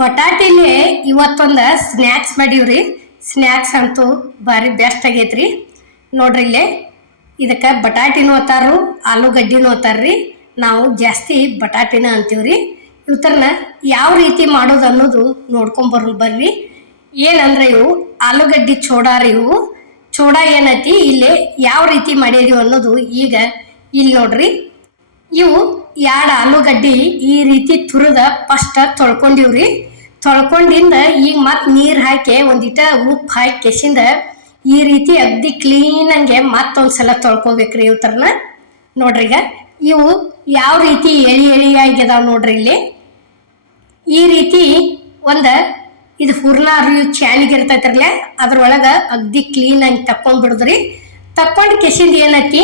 ಬಟಾಟಿಲಿ ಇವತ್ತೊಂದು snacks ಮಾಡೀವ್ರಿ. Snacks ಅಂತೂ ಭಾರಿ ಬೆಸ್ಟ್ ಆಗೈತ್ರಿ. ನೋಡ್ರಿ ಇಲ್ಲೇ ಇದಕ್ಕೆ ಬಟಾಟಿನೂ ಅತ್ತಾರು, ಆಲೂಗಡ್ಡಿನೂ ಅತ್ತಾರ್ರಿ. ನಾವು ಜಾಸ್ತಿ ಬಟಾಟಿನ ಅಂತೀವ್ರಿ. ಇವತ್ತರನ್ನ ಯಾವ ರೀತಿ ಮಾಡೋದು ಅನ್ನೋದು ನೋಡ್ಕೊಂಬರ್ ಬರ್ರಿ. ಏನಂದ್ರೆ ಇವು ಆಲೂಗಡ್ಡಿ ಚೋಡಾರಿ. ಇವು ಚೋಡ ಏನೈತಿ ಇಲ್ಲಿ ಯಾವ ರೀತಿ ಮಾಡಿದೀವಿ ಅನ್ನೋದು ಈಗ ಇಲ್ಲಿ ನೋಡ್ರಿ. ಇವು ಎರಡು ಆಲೂಗಡ್ಡಿ ಈ ರೀತಿ ತುರಿದ ಫಸ್ಟ್ ತೊಳ್ಕೊಂಡಿವ್ರಿ. ತೊಳ್ಕೊಂಡಿಂದ ಈಗ ಮತ್ತೆ ನೀರು ಹಾಕಿ ಒಂದಿಟ ಉಪ್ಪು ಹಾಕಿ ಕೆಸಿಂದ ಈ ರೀತಿ ಅಗ್ದಿ ಕ್ಲೀನಂಗೆ ಮತ್ತೊಂದ್ಸಲ ತೊಳ್ಕೊಬೇಕ್ರಿ. ಇವ್ ಥರನ ನೋಡ್ರಿ. ಈಗ ಇವು ಯಾವ ರೀತಿ ಎಳಿ ಎಳಿಯಾಗಿದಾವ ನೋಡ್ರಿ. ಇಲ್ಲಿ ಈ ರೀತಿ ಇದು ಹೂರ್ಣ ಅರಿವು ಚಾನಿಗೆ ಇರ್ತೈತ್ರಲ್ಲ, ಅದ್ರೊಳಗೆ ಅಗ್ದಿ ಕ್ಲೀನಾಗಿ ತಕ್ಕೊಂಡ್ಬಿಡುದ್ರಿ. ತಕ್ಕೊಂಡು ಕೆಸಿಂದ ಏನೈತಿ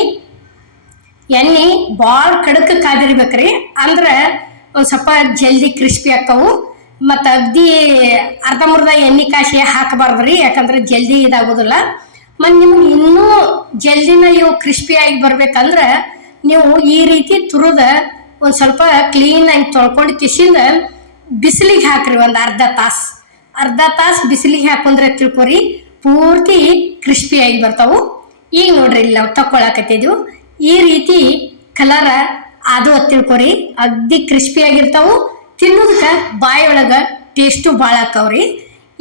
ಎಣ್ಣೆ ಭಾಳ ಕಡಕ ಕಾದಿರ್ಬೇಕ್ರಿ. ಅಂದ್ರೆ ಒಂದು ಸ್ವಲ್ಪ ಜಲ್ದಿ ಕ್ರಿಸ್ಪಿ ಆಕ್ಕವು. ಮತ್ತು ಅಗ್ದಿ ಅರ್ಧಂಬರ್ಧ ಎಣ್ಣೆ ಕಾಸಿ ಹಾಕಬಾರ್ದ್ರಿ, ಯಾಕಂದ್ರೆ ಜಲ್ದಿ ಇದಾಗೋದಿಲ್ಲ. ಮತ್ತು ನಿಮ್ಗೆ ಇನ್ನೂ ಜಲ್ದಿನ ಇವು ಕ್ರಿಸ್ಪಿಯಾಗಿ ಬರ್ಬೇಕಂದ್ರೆ ನೀವು ಈ ರೀತಿ ತುರಿದ ಒಂದು ಸ್ವಲ್ಪ ಕ್ಲೀನಾಗಿ ತೊಳ್ಕೊಂಡು ಕಿಸಿಂದ ಬಿಸಿಲಿಗೆ ಹಾಕ್ರಿ. ಒಂದು ಅರ್ಧ ತಾಸು ಬಿಸಿಲಿಗೆ ಹಾಕೊಂಡ್ರೆ ತಿಳ್ಕೊರಿ ಪೂರ್ತಿ ಕ್ರಿಸ್ಪಿಯಾಗಿ ಬರ್ತಾವು. ಈಗ ನೋಡ್ರಿ ಇಲ್ಲಿ ನಾವು ತಕ್ಕೊಳಕತ್ತಿದ್ವು ಈ ರೀತಿ ಕಲರ ಅದು ತಿಳ್ಕೊರಿ ಅಗ್ದಿ ಕ್ರಿಸ್ಪಿಯಾಗಿರ್ತಾವು. ತಿನ್ನೋದಕ್ಕೆ ಬಾಯೊಳಗೆ ಟೇಸ್ಟು ಭಾಳ ಆಕ್ಕವ್ರಿ.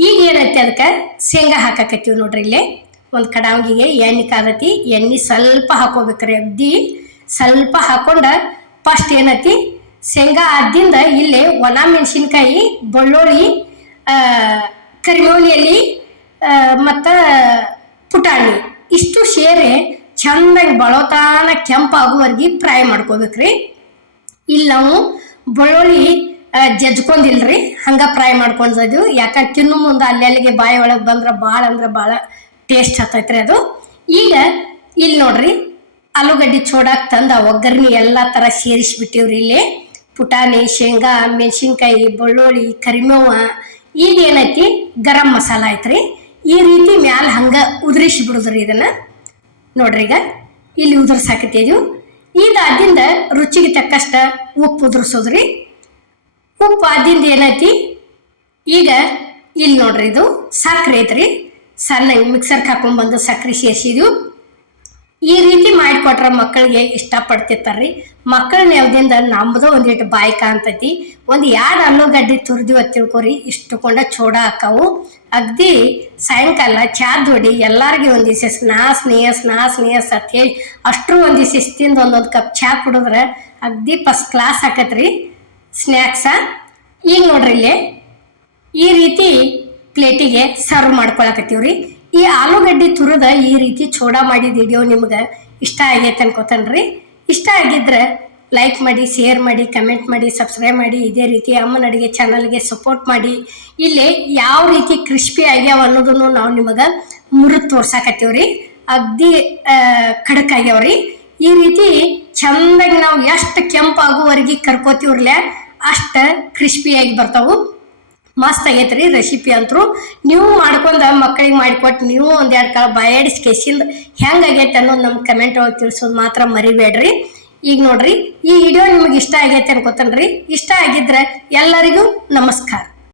ಈಗ ಏನೈತಿ ಅದಕ್ಕೆ ಶೇಂಗಾ ಹಾಕಕತ್ತೀವಿ ನೋಡ್ರಿ. ಇಲ್ಲೇ ಒಂದು ಕಡಾವಿಗೆ ಎಣ್ಣೆ ಕಾದತಿ, ಎಣ್ಣೆ ಸ್ವಲ್ಪ ಹಾಕೋಬೇಕ್ರಿ. ಅಗ್ದಿ ಸ್ವಲ್ಪ ಹಾಕೊಂಡ ಫಸ್ಟ್ ಏನೈತಿ ಶೇಂಗಾ ಆದಿಂದ ಇಲ್ಲೇ ಒಣ ಮೆಣಸಿನ್ಕಾಯಿ, ಬೆಳ್ಳುಳ್ಳಿ, ಕರಿಬೇವಿನ ಎಲೆ ಮತ್ತು ಪುಟಾಣಿ ಇಷ್ಟು ಸೇರಿ ಚಂದಾಗಿ ಬಳೋತಾನ ಕೆಂಪಾಗುವರೆಗೆ ಫ್ರೈ ಮಾಡ್ಕೋಬೇಕ್ರಿ. ಇಲ್ಲಿ ನಾವು ಬೆಳ್ಳುಳ್ಳಿ ಜಜ್ಕೊಂಡಿಲ್ರಿ, ಹಂಗ ಫ್ರೈ ಮಾಡ್ಕೊಂಡಿದ್ವು. ಯಾಕಂದ್ರೆ ತಿನ್ನು ಮುಂದೆ ಅಲ್ಲಿಗೆ ಬಾಯಿ ಒಳಗೆ ಬಂದ್ರೆ ಭಾಳ ಅಂದ್ರೆ ಭಾಳ ಟೇಸ್ಟ್ ಹತ್ತೈತ್ರಿ ಅದು. ಈಗ ಇಲ್ಲಿ ನೋಡ್ರಿ ಆಲೂಗಡ್ಡಿ ಚೋಡಾಕ್ ತಂದ ಒಗ್ಗರಣೆ ಎಲ್ಲ ಥರ ಸೇರಿಸ್ಬಿಟ್ಟಿವ್ರಿ. ಇಲ್ಲಿ ಪುಟಾಣಿ, ಶೇಂಗಾ, ಮೆಣಸಿನ್ಕಾಯಿ, ಬೆಳ್ಳುಳ್ಳಿ, ಕರಿಮೇವ, ಈಗ ಏನೈತಿ ಗರಂ ಮಸಾಲ ಐತ್ರಿ. ಈ ರೀತಿ ಮ್ಯಾಲ ಹಂಗೆ ಉದುರಿಸಿ ಬಿಡುದ್ರಿ. ಇದನ್ನ ನೋಡ್ರಿ ಈಗ ಇಲ್ಲಿ ಉದುರ್ಸಾಕತ್ತಿದ್ವು. ಇದಾದಿಂದ ರುಚಿಗೆ ತಕ್ಕಷ್ಟ ಉಪ್ಪು ಉದುರ್ಸೋದ್ರಿ. ಉಪ್ಪು ಆದಿಂದ ಏನೈತಿ ಈಗ ಇಲ್ಲಿ ನೋಡ್ರಿ ಇದು ಸಕ್ಕರೆ ಐತ್ರಿ. ಸಣ್ಣ ಮಿಕ್ಸರ್ಗೆ ಹಾಕೊಂಡ್ಬಂದು ಸಕ್ಕರೆ ಸೇರಿಸಿದ್ವು. ಈ ರೀತಿ ಮಾಡಿಕೊಟ್ರೆ ಮಕ್ಕಳಿಗೆ ಇಷ್ಟಪಡ್ತಿರ್ತಾರ್ರಿ. ಮಕ್ಕಳನ್ನ ಯಾವ್ದಿಂದ ನಮ್ಮದು ಒಂದಿಟ್ಟು ಬಾಯಿ ಕಾಣ್ತೈತಿ. ಒಂದು 2 ಆಲೂಗಡ್ಡಿ ತುರಿದಿವ ತಿಳ್ಕೊರಿ ಇಷ್ಟುಕೊಂಡ ಚೋಡ ಹಾಕಾವು. ಅಗ್ದಿ ಸಾಯಂಕಾಲ ಚಾ ಜೋಡಿ ಎಲ್ಲಾರ್ಗಿ ಒಂದಿವ್ಸ ಸ್ನಾಸ್ ಅಂತ ಹೇಳಿ ಅಷ್ಟ್ರು ಒಂದಿವ್ಸ ತಿಂದು ಒಂದೊಂದು ಕಪ್ ಚಾ ಕುಡಿದ್ರೆ ಅಗ್ದಿ ಫಸ್ಟ್ ಕ್ಲಾಸ್ ಆಕತ್ರಿ ಸ್ನ್ಯಾಕ್ಸ. ಈಗ ನೋಡ್ರಿ ಇಲ್ಲಿ ಈ ರೀತಿ ಪ್ಲೇಟಿಗೆ ಸರ್ವ್ ಮಾಡ್ಕೊಳಕತ್ತೀವ್ರಿ. ಈ ಆಲೂಗಡ್ಡಿ ತುರಿದ ಈ ರೀತಿ ಚೋಡ ಮಾಡಿದ ವಿಡಿಯೋ ನಿಮ್ಗೆ ಇಷ್ಟ ಆಗೈತೆ ಅನ್ಕೋತನ್ರಿ. ಇಷ್ಟ ಆಗಿದ್ರೆ ಲೈಕ್ ಮಾಡಿ, ಶೇರ್ ಮಾಡಿ, ಕಮೆಂಟ್ ಮಾಡಿ, ಸಬ್ಸ್ಕ್ರೈಬ್ ಮಾಡಿ. ಇದೇ ರೀತಿ ಅಮ್ಮನ ಅಡುಗೆ ಚಾನಲ್ಗೆ ಸಪೋರ್ಟ್ ಮಾಡಿ. ಇಲ್ಲಿ ಯಾವ ರೀತಿ ಕ್ರಿಸ್ಪಿ ಆಗ್ಯಾವ ಅನ್ನೋದನ್ನು ನಾವು ನಿಮಗೆ ಮುರಿದು ತೋರ್ಸಾಕತ್ತೀವ್ರಿ. ಅಗ್ದಿ ಖಡಕ್ ಆಗ್ಯಾವ್ರಿ. ಈ ರೀತಿ ಚಂದಾಗಿ ನಾವು ಎಷ್ಟು ಕೆಂಪಾಗುವರೆಗೆ ಕರ್ಕೋತೀವ್ರಲ್ಲ ಅಷ್ಟು ಕ್ರಿಸ್ಪಿಯಾಗಿ ಬರ್ತಾವು. ಮಸ್ತ್ ಆಗೈತ್ರಿ ರೆಸಿಪಿ ಅಂತೂ. ನೀವು ಮಾಡ್ಕೊಂಡು ಮಕ್ಕಳಿಗೆ ಮಾಡಿಕೊಟ್ಟು ನೀವು ಒಂದೆರಡು ಕಾಲ ಬಾಯಾಡಿಸಿ ಕೆಸಿಂದ ಹೆಂಗಾಗೈತೆ ಅನ್ನೋದು ನಮ್ಗೆ ಕಮೆಂಟ್ ಒಳಗೆ ತಿಳಿಸೋದು ಮಾತ್ರ ಮರಿಬೇಡ್ರಿ. ಈಗ ನೋಡ್ರಿ ಈ ವಿಡಿಯೋ ನಿಮಗೆ ಇಷ್ಟ ಆಗೈತೆ ಅನ್ಕೋತನ್ರಿ. ಇಷ್ಟ ಆಗಿದ್ರೆ ಎಲ್ಲರಿಗೂ ನಮಸ್ಕಾರ.